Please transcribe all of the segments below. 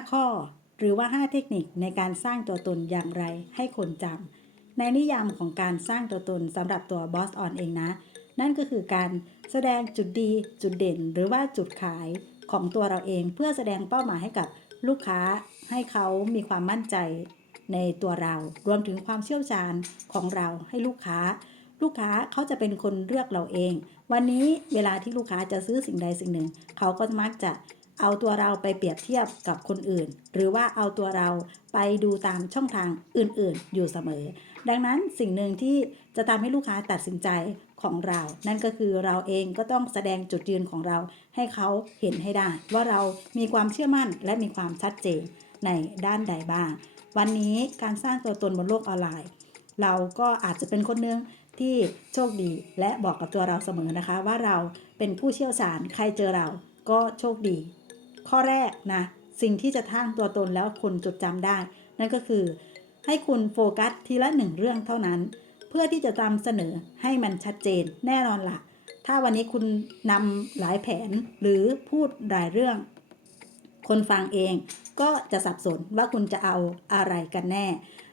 5 ข้อ หรือว่า 5 เทคนิคในการสร้างตัวตนอย่างไรให้คนจำในนิยามของการสร้างตัวตนสำหรับตัวบอสออนเองนะ นั่นก็คือการแสดงจุดดี จุดเด่น หรือว่าจุดขายของตัวเราเอง เพื่อแสดงเป้าหมายให้กับลูกค้าให้เขามีความมั่นใจในตัวเรา รวมถึงความเชี่ยวชาญของเราให้ลูกค้า ลูกค้าเขาจะเป็นคนเลือกเราเอง วันนี้เวลาที่ลูกค้าจะซื้อสิ่งใดสิ่งหนึ่ง เขาก็มักจะ เอาตัวเราไปเปรียบเทียบกับคนอื่น หรือว่าเอาตัวเราไปดูตามช่องทางอื่นๆ อยู่เสมอ ดังนั้นสิ่งหนึ่งที่จะทำให้ลูกค้าตัดสินใจของเรา นั่นก็คือเราเองก็ต้องแสดงจุดยืนของเราให้เขาเห็นให้ได้ ว่าเรามีความเชื่อมั่นและมีความชัดเจนในด้านใดบ้าง วันนี้การสร้างตัวตนบนโลกออนไลน์ เราก็อาจจะเป็นคนหนึงที่โชคดีและบอกกับตัวเราเสมอนะคะ ว่าเราเป็นผู้เชี่ยวชาญใครเจอเราก็โชคดี ข้อแรกนะสิ่งที่จะทั้งตัวตนแล้วคนจดจำได้ นั่นก็คือ ให้คุณโฟกัสทีละหนึ่งเรื่องเท่านั้น เพื่อที่จะนำเสนอให้มันชัดเจนแน่นอนละ่ะ ถ้าวันนี้คุณนำหลายแผนหรือพูดหลายเรื่อง คนฟังเองก็จะสับสนว่าคุณจะเอาอะไรกันแน่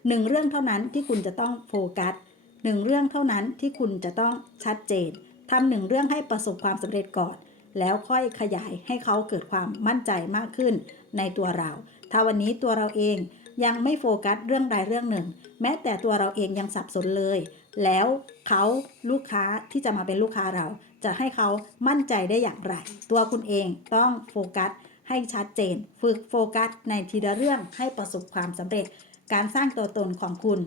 หนึ่งเรื่องเท่านั้นที่คุณจะต้องโฟกัสหนึ่งเรื่องเท่านั้นที่คุณจะต้องชัดเจนทำหนึ่งเรื่องให้ประสบความสำเร็จก่อน แล้วค่อยขยายให้เขาเกิดความมั่นใจมากขึ้นในตัวเรา ถ้าวันนี้ตัวเราเองยังไม่โฟกัสเรื่องใดเรื่องหนึ่ง แม้แต่ตัวเราเองยังสับสนเลย แล้วเขาลูกค้าที่จะมาเป็นลูกค้าเรา จะให้เขามั่นใจได้อย่างไร ตัวคุณเองต้องโฟกัสให้ชัดเจน ฝึกโฟกัสในทีละเรื่องให้ประสบความสำเร็จ การสร้างตัวตนของคุณ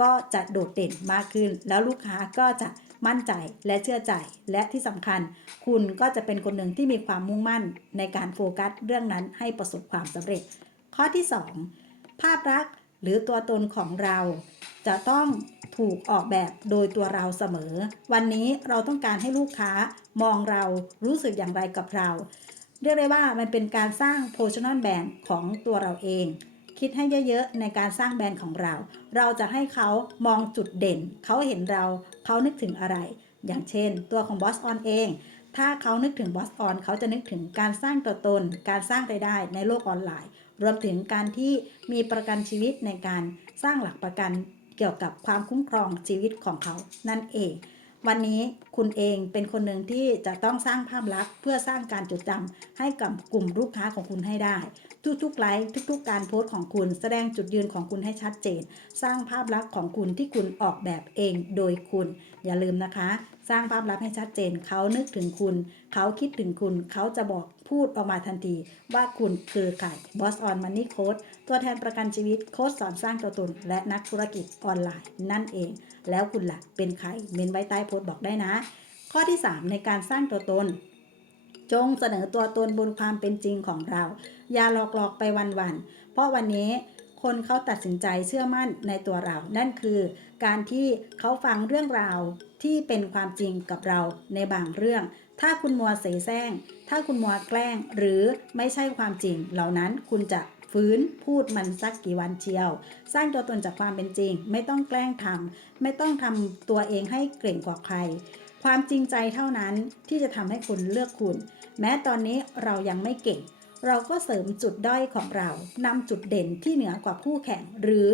ก็จะโดดเด่นมากขึ้น แล้วลูกค้าก็จะ มั่นใจและเชื่อใจ และที่สำคัญ คุณก็จะเป็นคนหนึ่งที่มีความมุ่งมั่นในการโฟกัสเรื่องนั้นให้ประสบความสำเร็จ ข้อที่ 2 ภาพลักษณ์หรือตัวตนของเรา จะต้องถูกออกแบบโดยตัวเราเสมอ วันนี้เราต้องการให้ลูกค้ามองเรารู้สึกอย่างไรกับเรา เรียกได้ว่ามันเป็นการสร้าง personal brand ของตัวเราเอง คิดให้เยอะๆ ในการสร้างแบรนด์ของเรา เราจะให้เขามองจุดเด่น เขาเห็นเรา เขานึกถึงอะไร อย่างเช่น ตัวของ Boss On เอง ถ้าเขานึกถึง Boss On เขาจะนึกถึงการสร้างตัวตน การสร้างรายได้ในโลกออนไลน์ รวมถึงการที่มีประกันชีวิตในการสร้างหลักประกันเกี่ยวกับความคุ้มครองชีวิตของเขานั่นเอง วันนี้คุณเองเป็นคนหนึ่งที่จะต้องสร้างภาพลักษณ์เพื่อสร้างการจดจำให้กับกลุ่มลูกค้าของคุณให้ได้ ทุกๆไลฟ์ทุกๆ การโพสต์ของคุณ แสดงจุดยืนของคุณให้ชัดเจน สร้างภาพลักษณ์ของคุณที่คุณออกแบบเองโดยคุณ อย่าลืมนะคะ สร้างภาพลักษณ์ให้ชัดเจน เขานึกถึงคุณ เขาคิดถึงคุณ เขาจะบอก พูดออกมาทันที ว่าคุณคือใคร Boss on Money Coach ตัวแทนประกันชีวิตโค้ชสอนสร้างตัวตนและนักธุรกิจออนไลน์ นั่นเอง แล้วคุณล่ะเป็นใครเมนไว้ใต้โพสต์บอกได้นะ ข้อที่ 3 ในการสร้างตัวตน จงเสนอตัวตนบนความเป็นจริงของเรา อย่าหลอกหลอกไปวันๆเพราะวันนี้คนเขาตัดสินใจเชื่อมั่นในตัวเรา นั่นคือการที่เขาฟังเรื่องราวที่เป็นความจริงกับเราในบางเรื่อง ถ้าคุณมัวเสแสร้ง ถ้าคุณมัวแกล้ง หรือไม่ใช่ความจริง เหล่านั้นคุณจะฟื้นพูดมันสักกี่วันเชียว สร้างตัวตนจากความเป็นจริง ไม่ต้องแกล้งทำไม่ต้องทำตัวเองให้เก่งกว่าใคร ความจริงใจเท่านั้นที่จะทำให้คุณเลือกคุณ แม้ตอนนี้เรายังไม่เก่ง เราก็เสริมจุดด้อยของเรานำจุดเด่นที่เหนือกว่าคู่แข่ง หรือ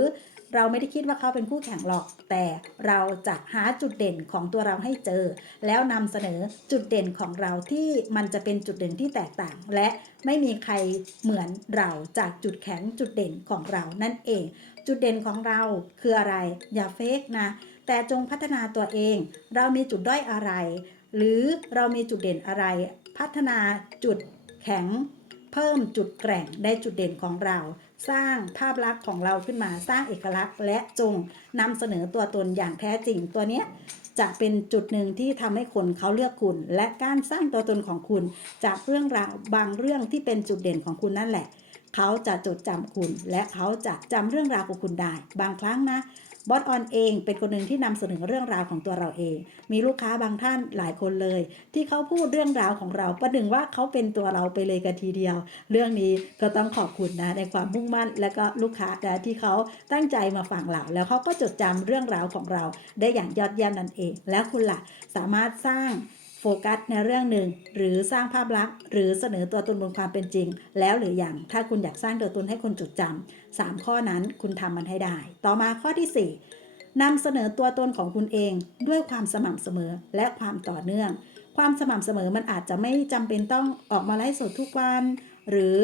เราไม่ได้คิดว่าเขาเป็นคู่แข่งหรอก แต่เราจะหาจุดเด่นของตัวเราให้เจอ แล้วนำเสนอจุดเด่นของเราที่มันจะเป็นจุดเด่นที่แตกต่าง และไม่มีใครเหมือนเราจากจุดแข็งจุดเด่นของเรานั่นเอง จุดเด่นของเราคืออะไร อย่าเฟกนะ แต่จงพัฒนาตัวเอง เรามีจุดด้อยอะไร หรือเรามีจุดเด่นอะไร พัฒนาจุดแข็ง เพิ่มจุดแกร่งในจุดเด่นของเรา สร้างภาพลักษณ์ของเราขึ้นมาสร้างเอกลักษณ์ และจงนำเสนอตัวตนอย่างแท้จริง ตัวเนี้ยจะเป็นจุดหนึ่งที่ทำให้คนเขาเลือกคุณ และการสร้างตัวตนของคุณ จากเรื่องราวบางเรื่องที่เป็นจุดเด่นของคุณนั่นแหละ เขาจะจดจำคุณ และเขาจะจำเรื่องราวของคุณได้ บางครั้งนะ บอสออนเองเป็นคนหนึ่งที่นำเสนอเรื่องราวของตัวเราเอง มีลูกค้าบางท่านหลายคนเลย ที่เขาพูดเรื่องราวของเราประหนึ่งว่าเขาเป็นตัวเราไปเลยกันทีเดียว เรื่องนี้ก็ต้องขอบคุณนะในความมุ่งมั่น และก็ลูกค้าที่เขาตั้งใจมาฟังเราแล้วเขาก็จดจำเรื่องราวของเราได้อย่างยอดเยี่ยมนั่นเอง แล้วคุณล่ะสามารถสร้าง ฟกัสในเรื่องหนึ่ง หรือสร้างภาพลักษณ์ หรือเสนอตัวตนบนความเป็นจริง แล้วหรืออย่างถ้าคุณอยากสร้างตัวตนให้คนจดจำสามข้อนั้นคุณทำมันให้ได้ ต่อมาข้อที่สี่นำเสนอตัวตนของคุณเองด้วยความสม่ำเสมอและความต่อเนื่อง ความสม่ำเสมอมันอาจจะไม่จำเป็นต้องออกมาไลฟ์สดทุกวัน หรือ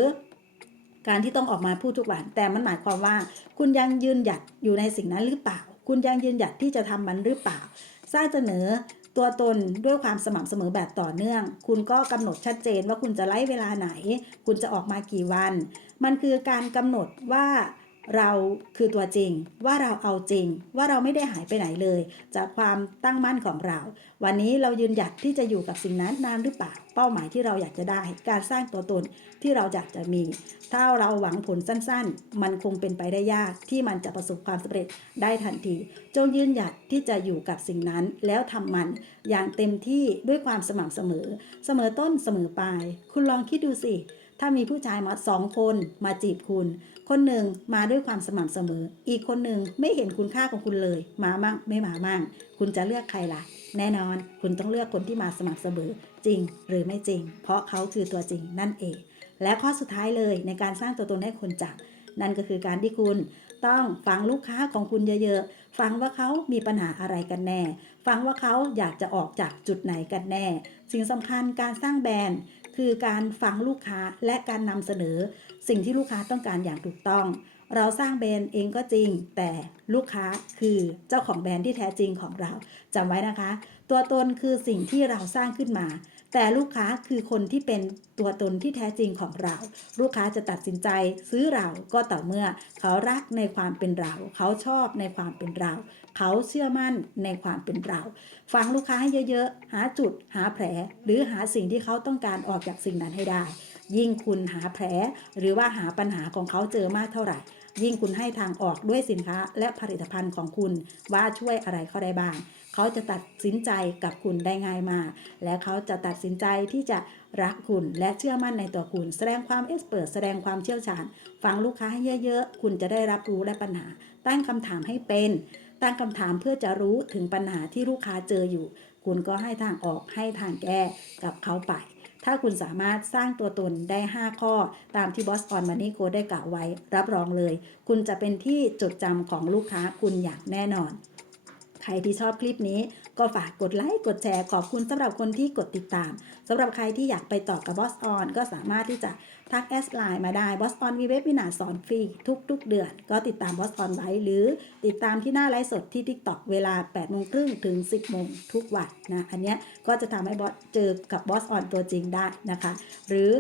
การที่ต้องออกมาพูดทุกวันแต่มันหมายความว่า คุณยังยืนหยัดอยู่ในสิ่งนั้นหรือเปล่า คุณยังยืนหยัดที่จะทำมันหรือเปล่า สร้างเสนอ ตัวตนด้วยความสม่ำเสมอแบบต่อเนื่อง คุณก็กำหนดชัดเจนว่าคุณจะไล่เวลาไหน คุณจะออกมากี่วัน มันคือการกำหนดว่า เราคือตัวจริงว่าเราเอาจริงว่าเราไม่ได้หายไปไหนเลย จากความตั้งมั่นของเรา วันนี้เรายืนหยัดที่จะอยู่กับสิ่งนั้นนานหรือเปล่าเป้าหมายที่เราอยากจะได้การสร้างตัวตนที่เราอยากจะมี ถ้าเราหวังผลสั้นๆ มันคงเป็นไปได้ยากที่มันจะประสบความสำเร็จได้ทันที จงยืนหยัดที่จะอยู่กับสิ่งนั้นแล้วทำมันอย่างเต็มที่ด้วยความสม่ำเสมอ เสมอต้นเสมอปลาย คุณลองคิดดูสิ ถ้ามีผู้ชายมาสองคนมาจีบคุณ คนหนึ่งมาด้วยความสม่ำเสมอ อีกคนหนึ่งไม่เห็นคุณค่าของคุณเลย มามั่งไม่มามั่ง คุณจะเลือกใครล่ะ แน่นอน คุณต้องเลือกคนที่มาสม่ำเสมอ จริงหรือไม่จริง เพราะเขาคือตัวจริงนั่นเอง และข้อสุดท้ายเลยในการสร้างตัวตนให้คนจับนั่นก็คือการที่คุณต้องฟังลูกค้าของคุณเยอะๆ ฟังว่าเขามีปัญหาอะไรกันแน่ ฟังว่าเขาอยากจะออกจากจุดไหนกันแน่ สิ่งสำคัญการสร้างแบรนด์คือการฟังลูกค้าและการนำเสนอ สิ่งที่ลูกค้าต้องการอย่างถูกต้อง เราสร้างแบรนด์เองก็จริง แต่ลูกค้าคือเจ้าของแบรนด์ที่แท้จริงของเราจำไว้นะคะ ตัวตนคือสิ่งที่เราสร้างขึ้นมา แต่ลูกค้าคือคนที่เป็นตัวตนที่แท้จริงของเรา ลูกค้าจะตัดสินใจซื้อเราก็ต่อเมื่อ เขารักในความเป็นเรา เขาชอบในความเป็นเรา เขาเชื่อมั่นในความเป็นเรา ฟังลูกค้าให้เยอะๆ หาจุดหาแผล หรือหาสิ่งที่เขาต้องการออกจากสิ่งนั้นให้ได้ ยิ่งคุณหาแผล หรือว่าหาปัญหาของเขาเจอมากเท่าไหร่ ยิ่งคุณให้ทางออกด้วยสินค้าและผลิตภัณฑ์ของคุณว่าช่วยอะไรเขาได้บ้าง เขาจะตัดสินใจกับคุณได้ง่ายมาก และเขาจะตัดสินใจที่จะรักคุณและเชื่อมั่นในตัวคุณ แสดงความเอ็กซ์เแสดงความเชี่ยวชาญ ฟังลูกค้าให้เยอะๆ คุณจะได้รับรู้และปัญหา ตั้งคำถามให้เป็น ตั้งคำถามเพื่อจะรู้ถึงปัญหาที่ลูกค้าเจออยู่ คุณก็ให้ทางออกให้ทางแก้กับเขาไป ถ้าคุณสามารถสร้างตัวตนได้ 5 ข้อ ตามที่บอสออนมานี่โคได้กล่าวไว้ รับรองเลย คุณจะเป็นที่จดจำของลูกค้าคุณอย่างแน่นอน ใครที่ชอบคลิปนี้ ก็ฝากกดไลค์กดแชร์ขอบคุณสำหรับคนที่กดติดตาม สำหรับใครที่อยากไปต่อกับบอสออนก็สามารถที่จะทักแอสไลน์มาได้บอสออนวีเว็บวินาสอนฟรีทุก ๆ เดือน ก็ติดตามบอสออนไว้หรือติดตามที่หน้าไลฟ์สดที่ TikTok เวลา8โมงครึ่งถึง 10โมงทุกวันนะอันเนี้ยก็จะทำให้บอสเจอกับบอสออนตัวจริงได้นะคะ หรือ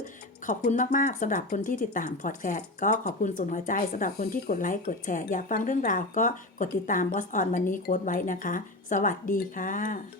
อบคุณมาก ๆสำหรับคนที่ติดตามพอดแคสต์ก็ขอบคุณส่วนหัวใจสำหรับคนที่กดไลค์กดแชร์อยากฟังเรื่องราวก็กดติดตามบอสออนวันนี้โค้ดไว้นะคะ สวัสดีค่ะ